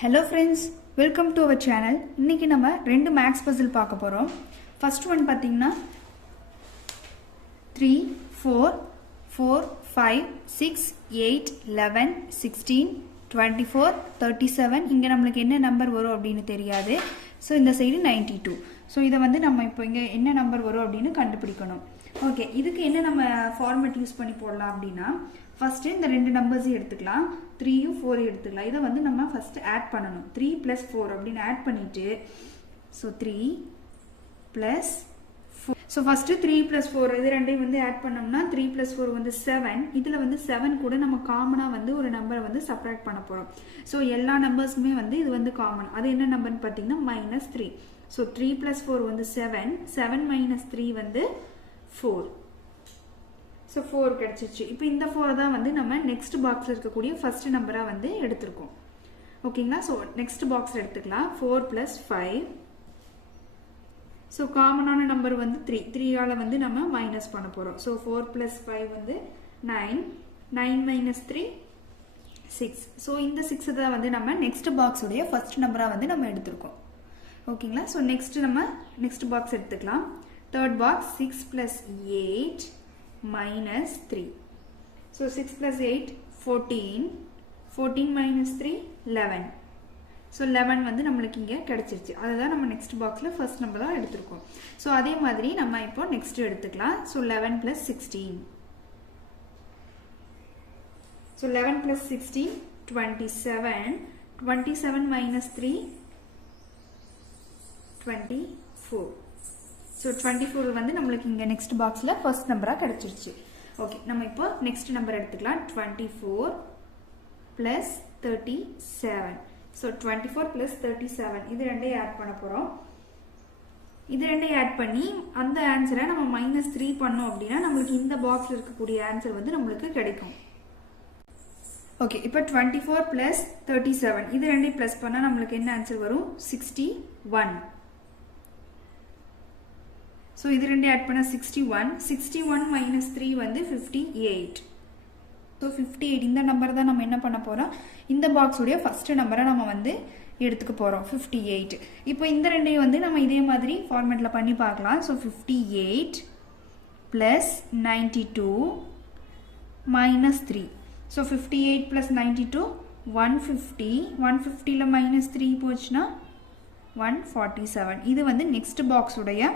Hello friends, welcome to our channel. இன்னைக்கு நம்ம ரெண்டு மேக்ஸ் பசில் பார்க்க போறோம். ஃபர்ஸ்ட் ஒன் பாத்தீங்கன்னா 3 4 4 5 6 8 11 16 24 37 இங்க நமக்கு என்ன நம்பர் வரும் அப்படினு தெரியாது. சோ இந்த சைடு 92. சோ இத வந்து நம்ம இப்போ இங்க என்ன நம்பர் வரும் அப்படினு கண்டுபிடிக்கணும். ஓகே, இதுக்கு என்ன நம்ம ஃபார்மட் யூஸ் பண்ணி போடலாம் அப்படினா ஃபர்ஸ்ட் இந்த ரெண்டு நம்பர்ஸ் எடுத்துக்கலாம். 3 யும் 4 எடுத்துக்கலாம். இத வந்து நம்ம ஃபர்ஸ்ட் ஆட் பண்ணனும். 3 + 4 அப்படினு ஆட் பண்ணிட்டு சோ 3 + 4. சோ ஃபர்ஸ்ட் 3 + 4 இது ரெண்டையும் வந்து ஆட் பண்ணோம்னா 3 + 4 வந்து 7. இதுல வந்து 7 கூட நம்ம காமனா வந்து ஒரு நம்பரை வந்து சப்ட்ராக்ட் பண்ண போறோம். சோ எல்லா நம்பர்ஸ்க்குமே வந்து இது வந்து காமன். அது என்ன நம்பர்னு பாத்தீங்கன்னா -3. சோ 3 + 4 வந்து 7. 7 - 3 வந்து 4. So 4 கிடைச்சிருச்சு. இப்போ இந்த 4 தான் வந்து நம்ம நெக்ஸ்ட் பாக்ஸ்ல இருக்கக்கூடிய ஃபர்ஸ்ட் நம்பரா வந்து எடுத்துறோம். ஓகேங்களா? சோ நெக்ஸ்ட் பாக்ஸ் எடுத்துக்கலாம். 4 + 5. சோ காமனான நம்பர் வந்து 3. 3 ஆல வந்து நம்ம மைனஸ் பண்ண போறோம். சோ 4 + 5 வந்து 9. 9 - 3 6. சோ இந்த 6 தான் வந்து நம்ம நெக்ஸ்ட் பாக்ஸ் உடைய ஃபர்ஸ்ட் நம்பரா வந்து நம்ம எடுத்துறோம். ஓகேங்களா? சோ நெக்ஸ்ட் நம்ம நெக்ஸ்ட் பாக்ஸ் எடுத்துக்கலாம். Third box 6 + 8 - 3. So 6 + 8 14. 14 - 3 11. So 11 வந்து நம்மளுக்கு இங்க கிடைச்சிருச்சு. அதுதான் நம்ம நெக்ஸ்ட் பாக்ஸ்ல ஃபர்ஸ்ட் நம்பரா எடுத்துறோம். சோ அதே மாதிரி நம்ம இப்போ நெக்ஸ்ட் எடுத்துக்கலாம். So 11 + 16. So 11 + 16 27. 27 - 3 24. So 24 வந்து நம்மளுக்கு இங்க நெக்ஸ்ட் பாக்ஸ்ல ஃபர்ஸ்ட் நம்பரா கிடைச்சிருச்சு. ஓகே, நம்ம இப்போ நெக்ஸ்ட் நம்பர் எடுத்துக்கலாம். 24 + 37. So 24 + 37 இது ரெண்டையும் ஆட் பண்ண போறோம். இது ரெண்டையும் ஆட் பண்ணி அந்த ஆன்சரை நம்ம -3 பண்ணோம் அப்படினா நமக்கு இந்த பாக்ஸ்ல இருக்கக்கூடிய ஆன்சர் வந்து நமக்கு கிடைக்கும். ஓகே, இப்போ 24 + 37 இது ரெண்டையும் பிளஸ் பண்ணா நமக்கு என்ன ஆன்சர் வரும்? 61. So இது ரெண்டையும் ஆட் பண்ணா 61. 61 - 3 வந்து 58. So 58 இந்த நம்பர் தான் நம்ம என்ன பண்ண போறோம்? இந்த பாக்ஸ் உடைய ஃபர்ஸ்ட் நம்பரை நம்ம வந்து எடுத்துக்க போறோம். 58. இப்போ இந்த ரெண்டையும் வந்து நம்ம இதே மாதிரி ஃபார்மட்ல பண்ணி பார்க்கலாம். So 58 + 92 - 3. So 58 + 92 150. 150ல -3 போச்சுனா 147. இது வந்து நெக்ஸ்ட் பாக்ஸ் உடைய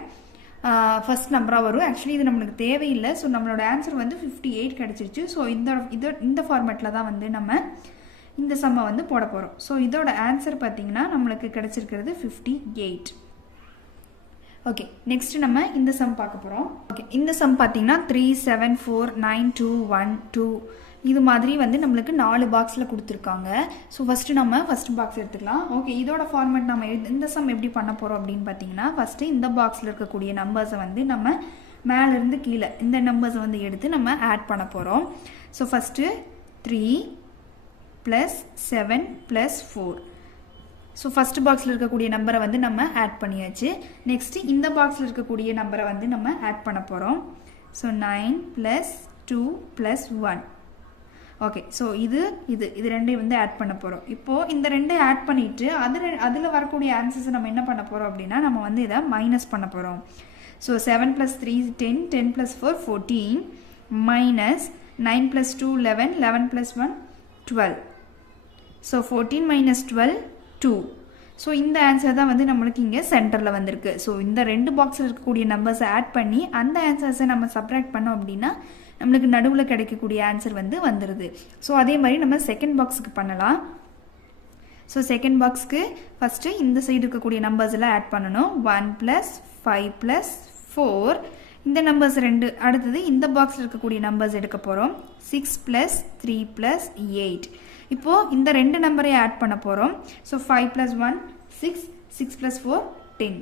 ஃபர்ஸ்ட் நம்பரா வரும். ஆக்சுவலி இது நமக்கு தேவையில்லை. ஸோ நம்மளோட ஆன்சர் வந்து 58 கிடைச்சிருச்சு. ஸோ இந்த ஃபார்மேட்டில் தான் வந்து நம்ம இந்த சம்மை வந்து போட போகிறோம். ஸோ இதோட ஆன்சர் பார்த்தீங்கன்னா நம்மளுக்கு கிடைச்சிருக்கிறது 58. ஓகே, நெக்ஸ்ட் நம்ம இந்த சம் பார்க்க போகிறோம். ஓகே, இந்த சம் பார்த்தீங்கன்னா 3 7 4 9 2 1 2 இது மாதிரி வந்து நம்மளுக்கு 4 பாக்ஸில் கொடுத்துருக்காங்க. ஸோ ஃபஸ்ட்டு நம்ம ஃபஸ்ட் பாக்ஸ் எடுத்துக்கலாம். ஓகே, இதோட ஃபார்மேட் நம்ம இந்த சம் எப்படி பண்ண போகிறோம் அப்படின்னு பார்த்தீங்கன்னா ஃபஸ்ட்டு இந்த பாக்ஸில் இருக்கக்கூடிய நம்பர்ஸை வந்து நம்ம மேலேருந்து கீழே இந்த நம்பர்ஸை வந்து எடுத்து நம்ம ஆட் பண்ண போகிறோம். So first 3 + 7 + 4. ஸோ ஃபஸ்ட் பாக்ஸில் இருக்கக்கூடிய நம்பரை வந்து நம்ம ஆட் பண்ணியாச்சு. நெக்ஸ்ட்டு இந்த பாக்ஸில் இருக்கக்கூடிய நம்பரை வந்து நம்ம ஆட் பண்ண போகிறோம். ஸோ 9 + 2 + 1. ஓகே, ஸோ இது ரெண்டையும் வந்து ஆட் பண்ண போகிறோம். இப்போது இந்த ரெண்டையும் ஆட் பண்ணிவிட்டு அதில் வரக்கூடிய ஆன்சர்ஸை நம்ம என்ன பண்ண போகிறோம் அப்படின்னா நம்ம வந்து இதை மைனஸ் பண்ண போகிறோம். ஸோ 7 + 3 10 10 + 4 14 - 9 + 2 11 11 + 1 12. ஸோ 14 - 12 2. ஸோ இந்த ஆன்சர் தான் வந்து நம்மளுக்கு இங்கே சென்டரில் வந்திருக்கு. ஸோ இந்த ரெண்டு பாக்ஸில் இருக்கக்கூடிய நம்பர்ஸை ஆட் பண்ணி அந்த ஆன்சர்ஸை நம்ம சப்ட்ராக்ட் பண்ணோம் அப்படின்னா நம்மளுக்கு நடுவில் கிடைக்கக்கூடிய ஆன்சர் வந்து வந்துடுது. ஸோ அதே மாதிரி நம்ம செகண்ட் பாக்ஸுக்கு பண்ணலாம். ஸோ செகண்ட் பாக்ஸ்க்கு ஃபஸ்ட்டு இந்த சைடு இருக்கக்கூடிய நம்பர்ஸ் எல்லாம் ஆட் பண்ணணும். 1 + 5 + 4 இந்த நம்பர்ஸ் ரெண்டு. அடுத்தது இந்த பாக்ஸில் இருக்கக்கூடிய நம்பர்ஸ் எடுக்க போகிறோம். 6 + 3 + 8. இப்போது இந்த ரெண்டு நம்பரையும் ஆட் பண்ண போகிறோம். ஸோ 5 + 1 6 6 + 4 10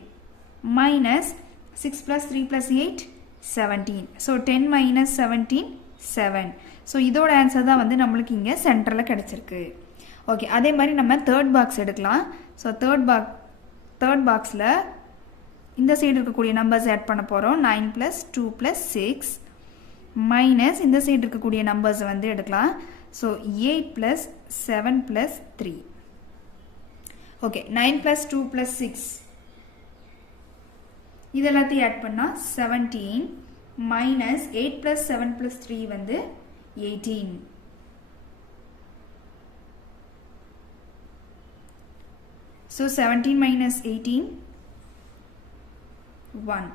- 6 + 3 + 8 17. ஸோ 10 - 17 7. ஸோ இதோட ஆன்சர் தான் வந்து நம்மளுக்கு இங்கே சென்டரில் கிடைச்சிருக்கு. ஓகே, அதே மாதிரி நம்ம தேர்ட் பாக்ஸ் எடுக்கலாம். ஸோ தேர்ட் பாக்ஸில் இந்த சைடு இருக்கக்கூடிய நம்பர்ஸ் ஆட் பண்ண போகிறோம். 9 + 2 + 6 மைனஸ் இந்த சைடு இருக்கக்கூடிய நம்பர்ஸ் வந்து எடுக்கலாம். ஸோ 8 + 7 + 3. ஓகே 9 plus 2 plus 6 இதெல்லாத்தையும் ஆட் பண்ணால் 17 minus 8 plus 7 plus 3 வந்து 18. So 17 minus 18 1.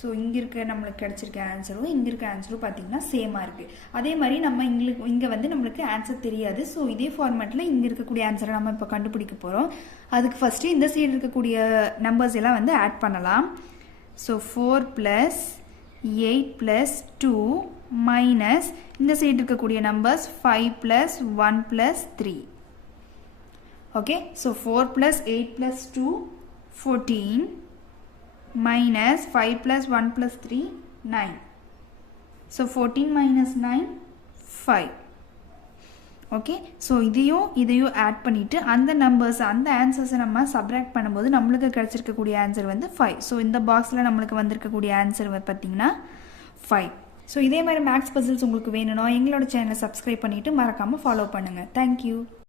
ஸோ இங்கே இருக்க நம்மளுக்கு கிடச்சிருக்க ஆன்சரும் இங்கே இருக்க ஆன்சரும் பார்த்தீங்கன்னா சேமாக இருக்குது. அதே மாதிரி நம்ம இங்கே வந்து நம்மளுக்கு ஆன்சர் தெரியாது. ஸோ இதே ஃபார்மேட்டில் இங்கே இருக்கக்கூடிய ஆன்சரை நம்ம இப்போ கண்டுபிடிக்க போகிறோம். அதுக்கு ஃபஸ்ட்டு இந்த சைடு இருக்கக்கூடிய நம்பர்ஸ் எல்லாம் வந்து ஆட் பண்ணலாம். ஸோ 4 plus 8 plus 2 minus இந்த சைடு இருக்கக்கூடிய numbers 5 plus 1 plus 3. Okay, so 4 plus 8 plus 2 14 minus 5 plus 1 plus 3 9. So 14 minus 9 5. Okay, so இதையும் ஆட் பண்ணிவிட்டு அந்த நம்பர்ஸ் அந்த ஆன்சர்ஸை நம்ம சப்ராக்ட் பண்ணும்போது நம்மளுக்கு கிடச்சிருக்கக்கூடிய ஆன்சர் வந்து 5. ஸோ இந்த பாக்ஸில் நம்மளுக்கு வந்திருக்கக்கூடிய ஆன்சர் பார்த்தீங்கன்னா 5. ஸோ இதே மாதிரி மேக்ஸ் பசில்ஸ் உங்களுக்கு வேணும்னா எங்களோட சேனலை சப்ஸ்கிரைப் பண்ணிவிட்டு மறக்காமல் ஃபாலோ பண்ணுங்கள். தேங்க்யூ.